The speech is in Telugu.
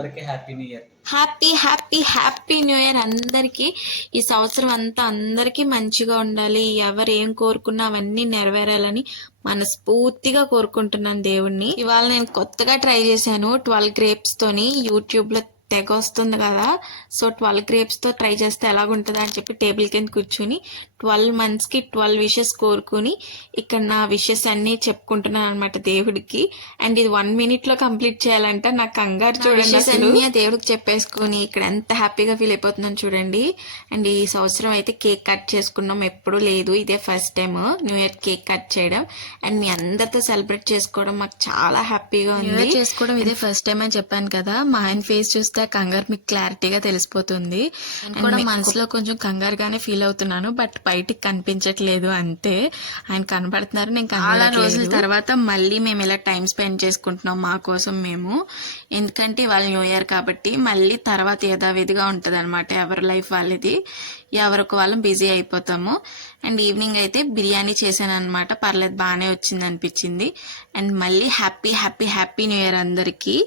అందరికీ happy new year. Happy happy happy new year అందరికీ. ఈ సంవత్సరం అంతా అందరికీ మంచిగా ఉండాలి, ఎవరు ఏం కోరుకున్నా అవన్నీ నెరవేరాలని మనస్ఫూర్తిగా కోరుకుంటున్నాను దేవుణ్ణి. ఇవాళ నేను కొత్తగా ట్రై చేశాను 12 grapes తోని. యూట్యూబ్ లో తెగ వస్తుంది కదా, సో 12 grapes తో ట్రై చేస్తే ఎలాగుంటుందా అని చెప్పి టేబుల్ కింద కూర్చుని 12 months కి 12 విషెస్ కోరుకుని ఇక్కడ నా విషెస్ అన్ని చెప్పుకుంటున్నాను అనమాట దేవుడికి. అండ్ ఇది 1 minute లో కంప్లీట్ చేయాలంట. నాకు కంగారు చూడండి, అన్ని ఆ దేవుడికి చెప్పేసుకుని ఇక్కడ ఎంత హ్యాపీగా ఫీల్ అయిపోతున్నాను చూడండి. అండ్ ఈ సంవత్సరం అయితే కేక్ కట్ చేసుకున్నాం, ఎప్పుడూ లేదు, ఇదే first time new year cake cut చేయడం అండ్ మీ అందరితో సెలబ్రేట్ చేసుకోవడం మాకు చాలా హ్యాపీగా ఉంది. చేసుకోవడం ఇదే ఫస్ట్ టైం అని చెప్పాను కదా, మా ఆయన ఫేస్ చూస్తే కంగారు మీకు క్లారిటీగా తెలిసిపోతుంది. కూడా మనసులో కొంచెం కంగారుగానే ఫీల్ అవుతున్నాను, బట్ బయటికి కనిపించట్లేదు అంతే. ఆయన కనబడుతున్నారు, నేను చాలా రోజుల తర్వాత మళ్ళీ మేము ఇలా టైం స్పెండ్ చేసుకుంటున్నాం మా కోసం మేము. ఎందుకంటే ఇవాళ న్యూ ఇయర్ కాబట్టి మళ్ళీ తర్వాత యథావిధిగా ఉంటుంది అనమాట, ఎవరి లైఫ్ వాళ్ళది, ఎవరికి వాళ్ళం బిజీ అయిపోతాము. అండ్ ఈవినింగ్ అయితే బిర్యానీ చేశాను అనమాట, పర్లేదు బాగానే వచ్చింది అనిపించింది. అండ్ మళ్ళీ happy happy happy new year అందరికీ.